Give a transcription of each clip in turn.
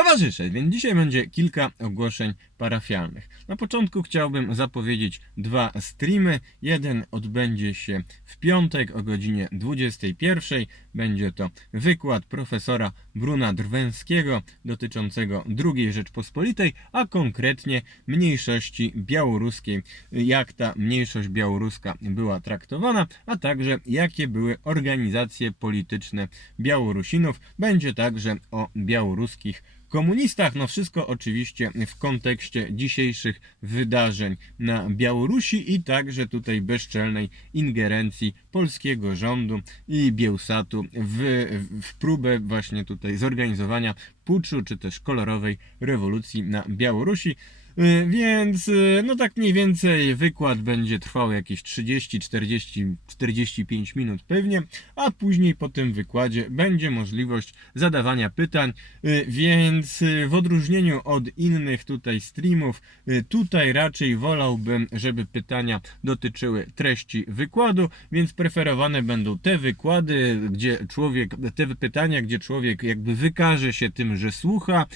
Towarzysze, więc dzisiaj będzie kilka ogłoszeń parafialnych. Na początku chciałbym zapowiedzieć dwa streamy. Jeden odbędzie się w piątek o godzinie 21. Będzie to wykład profesora Bruna Drwęskiego dotyczącego II Rzeczpospolitej, a konkretnie mniejszości białoruskiej. Jak ta mniejszość białoruska była traktowana, a także jakie były organizacje polityczne Białorusinów. Będzie także o białoruskich komunistach. No wszystko oczywiście w kontekście dzisiejszych wydarzeń na Białorusi i także tutaj bezczelnej ingerencji polskiego rządu i Bielsatu w, w próbę właśnie tutaj zorganizowania puczu czy też kolorowej rewolucji na Białorusi. Y, Więc y, no tak mniej więcej wykład będzie trwał jakieś 30, 40, 45 minut pewnie, a później po tym wykładzie będzie możliwość zadawania pytań, y, więc w odróżnieniu od innych tutaj streamów, tutaj raczej wolałbym, żeby pytania dotyczyły treści wykładu, więc preferowane będą te wykłady, gdzie człowiek, te pytania, gdzie człowiek jakby wykaże się tym, że słucha,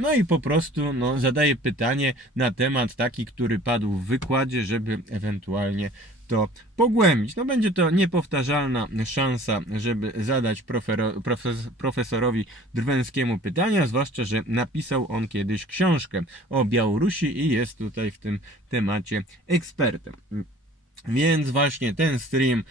no i po prostu no, zadaje pytanie na temat taki, który padł w wykładzie, żeby ewentualnie to pogłębić. No będzie to niepowtarzalna szansa, żeby zadać profesorowi Drwęskiemu pytania, zwłaszcza, że napisał on kiedyś książkę o Białorusi i jest tutaj w tym temacie ekspertem. Więc właśnie ten stream y,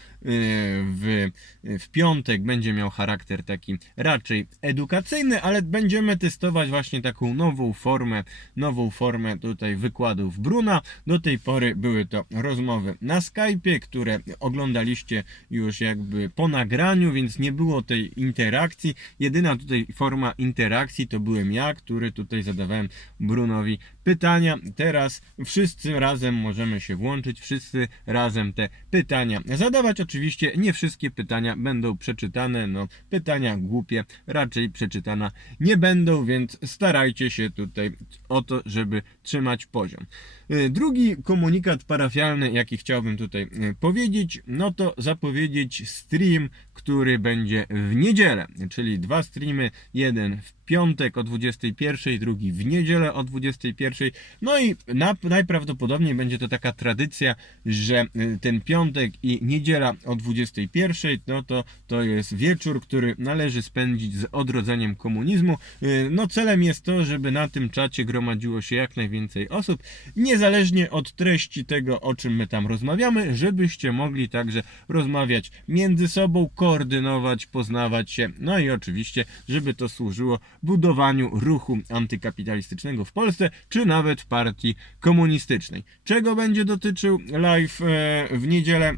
w, w piątek będzie miał charakter taki raczej edukacyjny, ale będziemy testować właśnie taką nową formę, nową formę tutaj wykładów Bruna. Do tej pory były to rozmowy na Skype'ie, które oglądaliście już jakby po nagraniu, więc nie było tej interakcji. Jedyna tutaj forma interakcji to byłem ja, który tutaj zadawałem Brunowi pytania. Teraz wszyscy razem możemy się włączyć, wszyscy razem te pytania zadawać. Oczywiście nie wszystkie pytania będą przeczytane, no pytania głupie raczej przeczytane nie będą, więc starajcie się tutaj o to, żeby trzymać poziom. Y, Drugi komunikat parafialny, jaki chciałbym tutaj y, powiedzieć, no to zapowiedzieć stream, który będzie w niedzielę, czyli dwa streamy, jeden w piątek o 21, drugi w niedzielę o 21. No i na, najprawdopodobniej będzie to taka tradycja, że y, ten piątek i niedziela o 21, no to to jest wieczór, który należy spędzić z odrodzeniem komunizmu. Y, No celem jest to, żeby na tym czacie gromadziło się jak najwięcej osób, niezależnie od treści tego, o czym my tam rozmawiamy, żebyście mogli także rozmawiać między sobą, koordynować, poznawać się, no i oczywiście, żeby to służyło budowaniu ruchu antykapitalistycznego w Polsce, czy nawet partii komunistycznej. Czego będzie dotyczył live e, w niedzielę?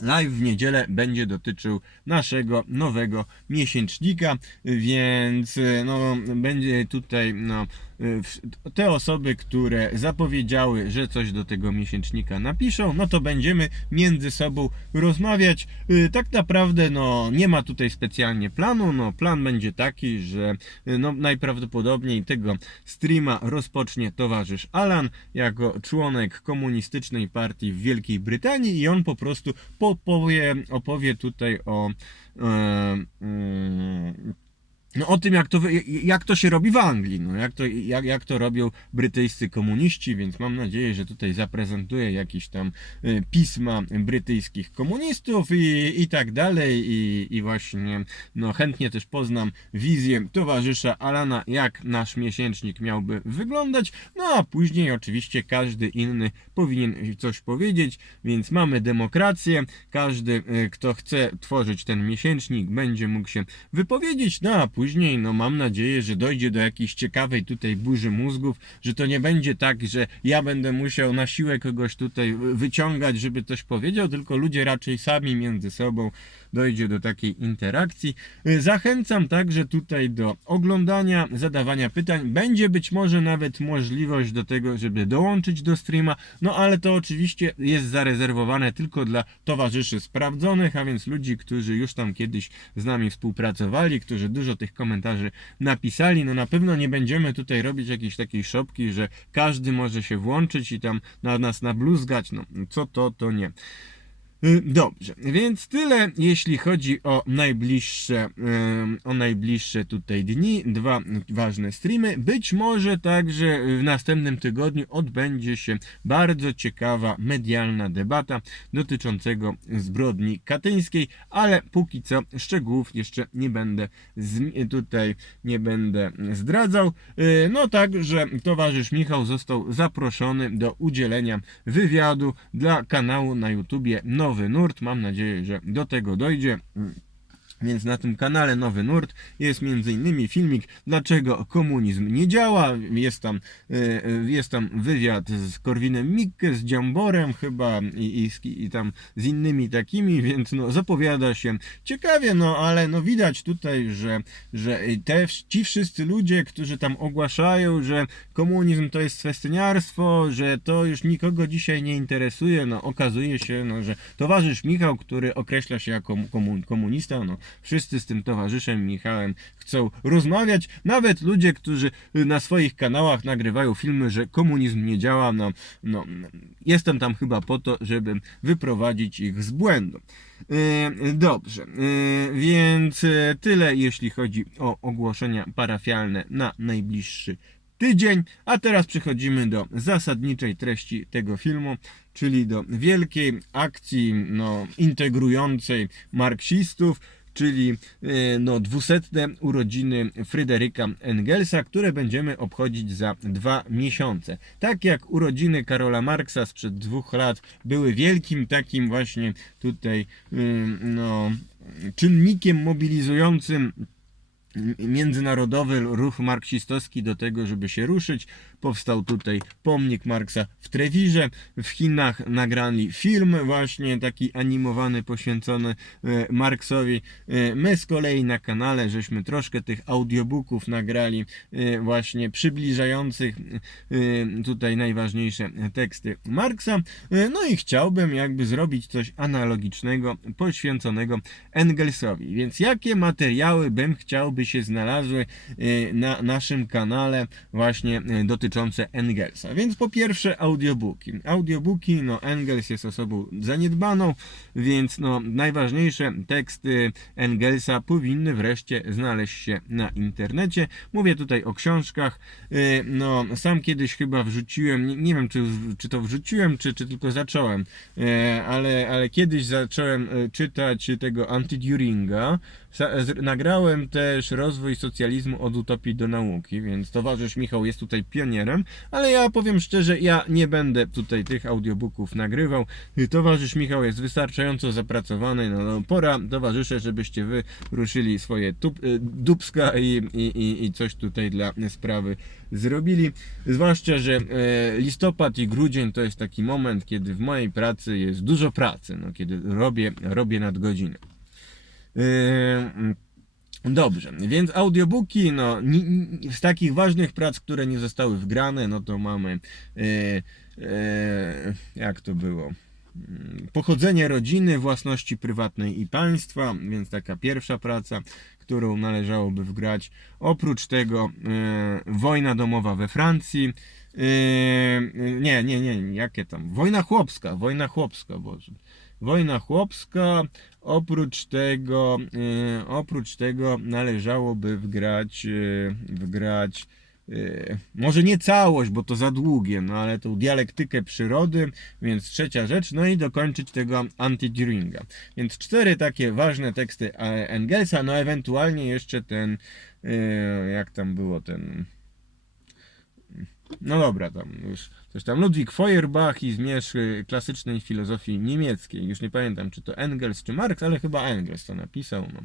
Live w niedzielę będzie dotyczył naszego nowego miesięcznika, więc e, no, będzie tutaj no, w- te osoby, które zapowiedziały, że coś do tego miesięcznika napiszą, no to będziemy między sobą rozmawiać. E, Tak naprawdę no, nie ma tutaj specjalnie planu, no, plan będzie taki, że e, no, najprawdopodobniej tego streama rozpocznie towarzysz Alan jako członek komunistycznej partii w Wielkiej Brytanii i on po prostu powie, opowie tutaj o e, mm, no o tym, jak to, jak to się robi w Anglii, no, jak, to, jak, jak to robią brytyjscy komuniści, więc mam nadzieję, że tutaj zaprezentuję jakieś tam y, pisma brytyjskich komunistów i, i tak dalej. I, i właśnie no, chętnie też poznam wizję towarzysza Alana, jak nasz miesięcznik miałby wyglądać, no a później oczywiście każdy inny powinien coś powiedzieć, więc mamy demokrację, każdy, y, kto chce tworzyć ten miesięcznik będzie mógł się wypowiedzieć, no a później, no mam nadzieję, że dojdzie do jakiejś ciekawej tutaj burzy mózgów, że to nie będzie tak, że ja będę musiał na siłę kogoś tutaj wyciągać, żeby coś powiedział, tylko ludzie raczej sami między sobą dojdzie do takiej interakcji. Y, Zachęcam także tutaj do oglądania, zadawania pytań. Będzie być może nawet możliwość do tego, żeby dołączyć do streama, no ale to oczywiście jest zarezerwowane tylko dla towarzyszy sprawdzonych, a więc ludzi, którzy już tam kiedyś z nami współpracowali, którzy dużo tych komentarzy napisali. No na pewno nie będziemy tutaj robić jakiejś takiej szopki, że każdy może się włączyć i tam na nas nabluzgać. No co to, to nie. Y, Dobrze, więc tyle jeśli chodzi o najbliższe, o najbliższe tutaj dni, dwa ważne streamy. Być może także w następnym tygodniu odbędzie się bardzo ciekawa medialna debata dotyczącego zbrodni katyńskiej, ale póki co szczegółów jeszcze nie będę tutaj nie będę zdradzał. Y, No także towarzysz Michał został zaproszony do udzielenia wywiadu dla kanału na YouTubie Nowy Nurt. Mam nadzieję, że do tego dojdzie. Więc na tym kanale Nowy Nurt jest m.in. filmik Dlaczego komunizm nie działa. Jest tam, e, e, jest tam wywiad z Korwinem Mikke, z Dziamborem chyba i, i, i tam z innymi takimi, więc no, zapowiada się ciekawie, no ale no widać tutaj, że, że te, ci wszyscy ludzie, którzy tam ogłaszają, że komunizm to jest festyniarstwo, że to już nikogo dzisiaj nie interesuje, no okazuje się, no, że towarzysz Michał, który określa się jako komu- komunista, no wszyscy z tym towarzyszem Michałem chcą rozmawiać, nawet ludzie, którzy na swoich kanałach nagrywają filmy, że komunizm nie działa, no, no jestem tam chyba po to, żeby wyprowadzić ich z błędu. E, Dobrze, e, więc e, tyle jeśli chodzi o ogłoszenia parafialne na najbliższy tydzień. A teraz przechodzimy do zasadniczej treści tego filmu, czyli do wielkiej akcji no, integrującej marksistów, czyli e, no, dwusetne urodziny Fryderyka Engelsa, które będziemy obchodzić za dwa miesiące. Tak jak urodziny Karola Marksa sprzed dwóch lat były wielkim takim właśnie tutaj ym, no, czynnikiem mobilizującym międzynarodowy ruch marksistowski do tego, żeby się ruszyć. Powstał tutaj pomnik Marksa w Trewirze. W Chinach nagrali film właśnie taki animowany, poświęcony e, Marksowi. E, My z kolei na kanale żeśmy troszkę tych audiobooków nagrali e, właśnie przybliżających tutaj najważniejsze teksty Marksa. No i chciałbym jakby zrobić coś analogicznego poświęconego Engelsowi. Więc jakie materiały bym chciał, by się znalazły na naszym kanale właśnie e, dotyczące Engelsa. Więc po pierwsze audiobooki. Audiobooki, no Engels jest osobą zaniedbaną, więc no najważniejsze teksty Engelsa powinny wreszcie znaleźć się na internecie. Mówię tutaj o książkach. E, No sam kiedyś chyba wrzuciłem, nie, nie wiem czy, czy to wrzuciłem, czy, czy tylko zacząłem, e, ale, ale kiedyś zacząłem e, czytać tego Anti-Duringa. Nagrałem też rozwój socjalizmu od utopii do nauki, więc towarzysz Michał jest tutaj pionierem, ale ja powiem szczerze, ja nie będę tutaj tych audiobooków nagrywał. Towarzysz Michał jest wystarczająco zapracowany, no, no pora towarzysze, żebyście wy ruszyli swoje tup, y, dubska i, i, i, i coś tutaj dla sprawy zrobili. Zwłaszcza, że e, listopad i grudzień to jest taki moment, kiedy w mojej pracy jest dużo pracy, no, kiedy robię, robię nadgodziny. Yy, Dobrze, więc audiobooki, no, z takich ważnych prac, które nie zostały wgrane, no to mamy, e, e, jak to było? Mm, Pochodzenie rodziny, własności prywatnej i państwa, więc taka pierwsza praca, którą należałoby wgrać. Oprócz tego e, wojna domowa we Francji. Nie, nie, nie, jakie tam? Wojna chłopska, wojna chłopska, Boże. Wojna chłopska, oprócz tego, e, oprócz tego należałoby wgrać, e, wgrać e, może nie całość, bo to za długie, no ale tą dialektykę przyrody, więc trzecia rzecz, no i dokończyć tego anti-Düringa. Więc cztery takie ważne teksty Engelsa, no ewentualnie jeszcze ten, jak tam było ten, no dobra, tam już coś tam Ludwik Feuerbach i zmierzch y, klasycznej filozofii niemieckiej. Już nie pamiętam, czy to Engels, czy Marx, ale chyba Engels to napisał. No.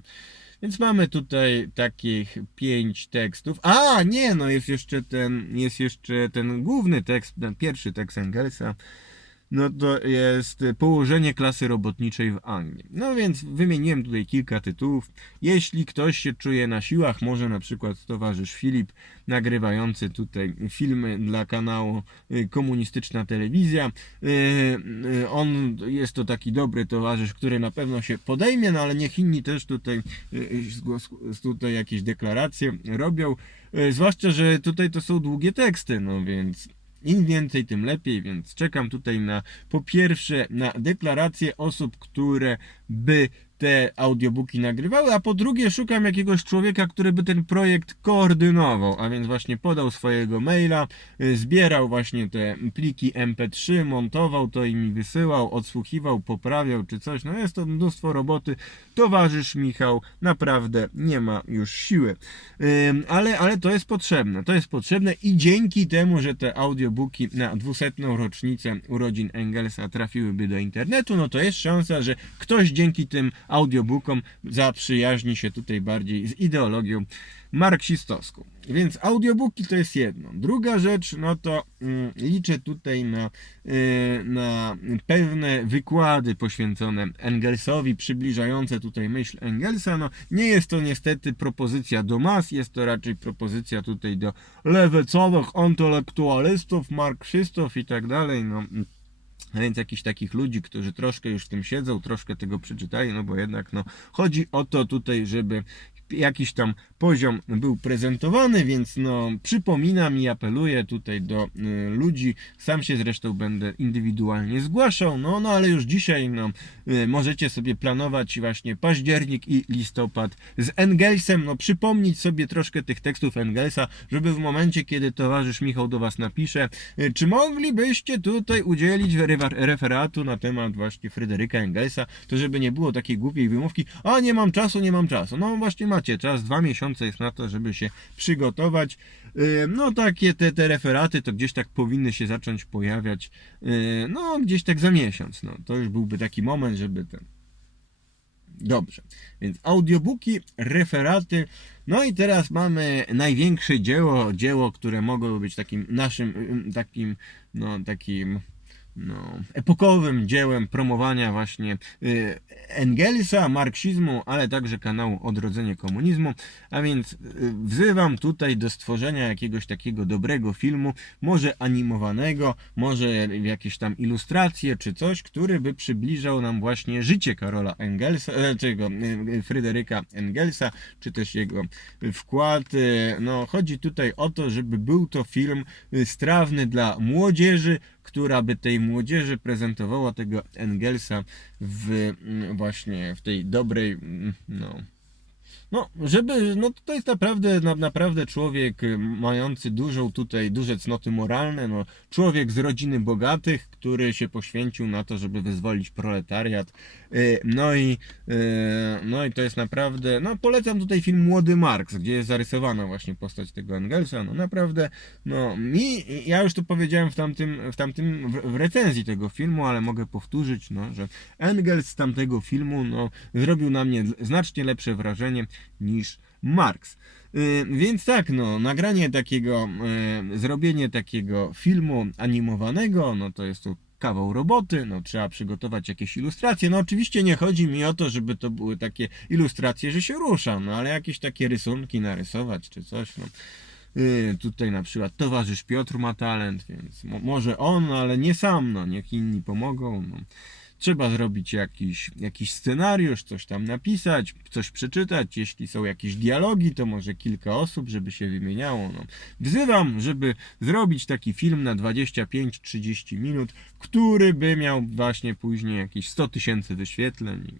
Więc mamy tutaj takich pięć tekstów. A, nie, no jest jeszcze ten, jest jeszcze ten główny tekst, ten pierwszy tekst Engelsa. No to jest położenie klasy robotniczej w Anglii. No więc wymieniłem tutaj kilka tytułów. Jeśli ktoś się czuje na siłach, może na przykład towarzysz Filip, nagrywający tutaj filmy dla kanału y, Komunistyczna Telewizja. Y, y, On jest to taki dobry towarzysz, który na pewno się podejmie, no ale niech inni też tutaj, y, y, tutaj jakieś deklaracje robią. Y, Zwłaszcza, że tutaj to są długie teksty, no więc im więcej, tym lepiej, więc czekam tutaj na po pierwsze na deklaracje osób, które by te audiobooki nagrywały, a po drugie szukam jakiegoś człowieka, który by ten projekt koordynował, a więc właśnie podał swojego maila, y, zbierał właśnie te pliki MP3, montował to i mi wysyłał, odsłuchiwał, poprawiał czy coś. No jest to mnóstwo roboty. Towarzysz Michał naprawdę nie ma już siły. Ale, ale to jest potrzebne, to jest potrzebne i dzięki temu, że te audiobooki na 200. rocznicę urodzin Engelsa trafiłyby do internetu, no to jest szansa, że ktoś dzięki tym audiobookom zaprzyjaźni się tutaj bardziej z ideologią marksistowską. Więc audiobooki to jest jedno. Druga rzecz, no to mm, liczę tutaj na, y, na pewne wykłady poświęcone Engelsowi, przybliżające tutaj myśl Engelsa. No, nie jest to niestety propozycja do mas, jest to raczej propozycja tutaj do lewicowych intelektualistów, marksistów i tak dalej. No, więc jakichś takich ludzi, którzy troszkę już w tym siedzą, troszkę tego przeczytali, no bo jednak no, chodzi o to tutaj, żeby jakiś tam poziom był prezentowany, więc no przypominam i apeluję tutaj do y, ludzi, sam się zresztą będę indywidualnie zgłaszał, no, no ale już dzisiaj no, y, możecie sobie planować właśnie październik i listopad z Engelsem, no przypomnieć sobie troszkę tych tekstów Engelsa, żeby w momencie, kiedy towarzysz Michał do Was napisze, y, czy moglibyście tutaj udzielić referatu na temat właśnie Fryderyka Engelsa, to żeby nie było takiej głupiej wymówki, a nie mam czasu, nie mam czasu. No właśnie macie czas, dwa miesiące jest na to, żeby się przygotować. Yy, No takie te, te referaty to gdzieś tak powinny się zacząć pojawiać, yy, no gdzieś tak za miesiąc. No to już byłby taki moment, żeby ten... Dobrze, więc audiobooki, referaty. No i teraz mamy największe dzieło, dzieło, które mogło być takim naszym, ym, takim, no takim, no, epokowym dziełem promowania właśnie y, Engelsa, marksizmu, ale także kanału Odrodzenie Komunizmu. A więc y, wzywam tutaj do stworzenia jakiegoś takiego dobrego filmu, może animowanego, może jakieś tam ilustracje czy coś, który by przybliżał nam właśnie życie Karola Engelsa, e, czego y, Fryderyka Engelsa, czy też jego wkład. No, chodzi tutaj o to, żeby był to film strawny dla młodzieży, która by tej młodzieży prezentowała tego Engelsa w mm, właśnie w tej dobrej, mm, no, no, żeby, no to jest naprawdę, na, naprawdę człowiek y, mający dużą tutaj, duże cnoty moralne, no, człowiek z rodziny bogatych, który się poświęcił na to, żeby wyzwolić proletariat, y, no i, y, no i to jest naprawdę, no polecam tutaj film Młody Marks, gdzie jest zarysowana właśnie postać tego Engelsa, no naprawdę, no mi, ja już to powiedziałem w tamtym, w tamtym, w, w recenzji tego filmu, ale mogę powtórzyć, no, że Engels z tamtego filmu, no, zrobił na mnie znacznie lepsze wrażenie niż Marx. Y, Więc tak, no, nagranie takiego, y, zrobienie takiego filmu animowanego, no to jest to kawał roboty, no trzeba przygotować jakieś ilustracje. No oczywiście nie chodzi mi o to, żeby to były takie ilustracje, że się rusza, no ale jakieś takie rysunki narysować czy coś, no. Y, Tutaj na przykład towarzysz Piotr ma talent, więc mo- może on, ale nie sam, no niech inni pomogą. No. Trzeba zrobić jakiś, jakiś scenariusz, coś tam napisać, coś przeczytać. Jeśli są jakieś dialogi, to może kilka osób, żeby się wymieniało. No. Wzywam, żeby zrobić taki film na 25-30 minut, który by miał właśnie później jakieś 100 tysięcy wyświetleń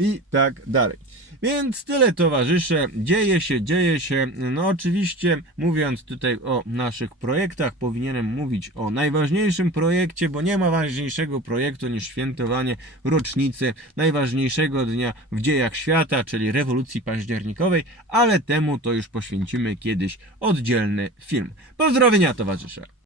i tak dalej. Więc tyle towarzysze, dzieje się, dzieje się. No oczywiście mówiąc tutaj o naszych projektach, powinienem mówić o najważniejszym projekcie, bo nie ma ważniejszego projektu niż świętowanie rocznicy najważniejszego dnia w dziejach świata, czyli rewolucji październikowej, ale temu to już poświęcimy kiedyś oddzielny film. Pozdrowienia towarzysze.